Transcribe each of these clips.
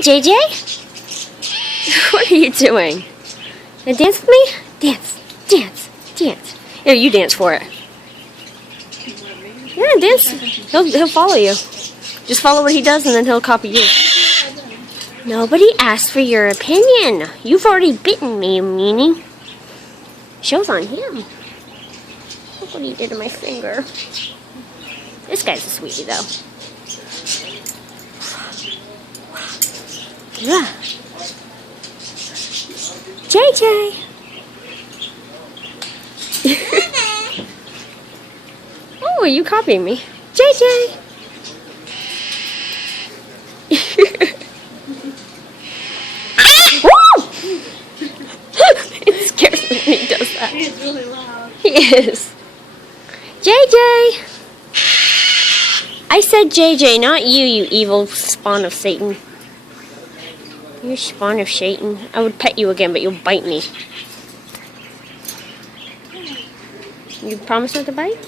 JayJay? What are you doing? You dance with me? Dance, dance, dance. Here, you dance for it. Yeah, dance. He'll follow you. Just follow what he does and then he'll copy you. Nobody asked for your opinion. You've already bitten me, you meanie. Show's on him. Look what he did to my finger. This guy's a sweetie, though. Yeah. JayJay. Oh, are you copying me? JayJay. It scares me when he does that. He is really loud. He is. JayJay. I said JayJay, not you, you evil spawn of Satan. You spawn of Satan. I would pet you again, but you'll bite me. You promise not to bite?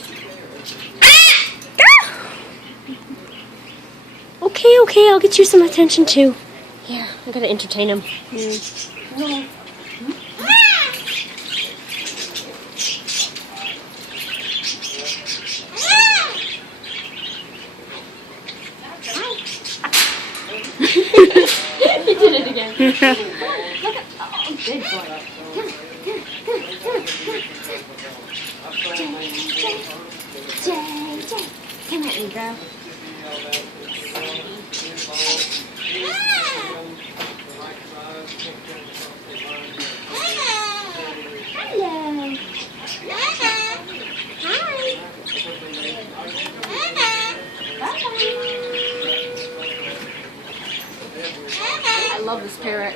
Okay, okay, I'll get you some attention too. Here, I gotta entertain him. No. He did it again. Look at, oh, good boy. JayJay, come at me, girl. Hello. Hi. I love this parrot.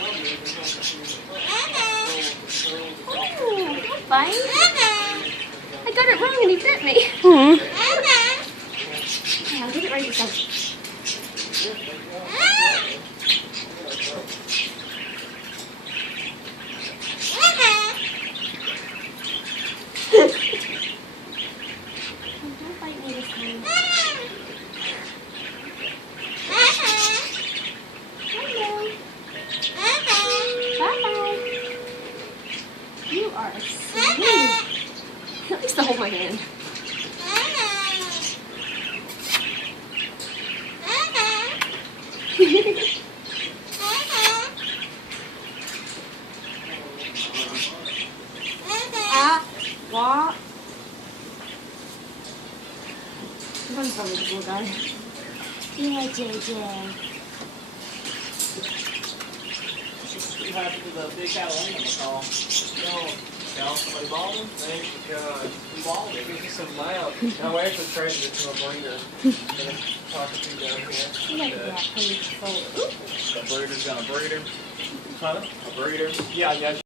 Oh, that's fine. I got it wrong and he bit me. Yeah, I'll get it right this time. Don't bite me this time. You are sweet. At least to hold my hand. What? I'm gonna tell me this little guy. Yeah, JayJay. You have to the big Catalina call. Tell somebody balled him. He balled it. He's so loud. Now we actually traded it to a breeder. Talking to down here. Like that, please. A breeder's gonna breed him. Huh? A breeder? Yeah, yeah.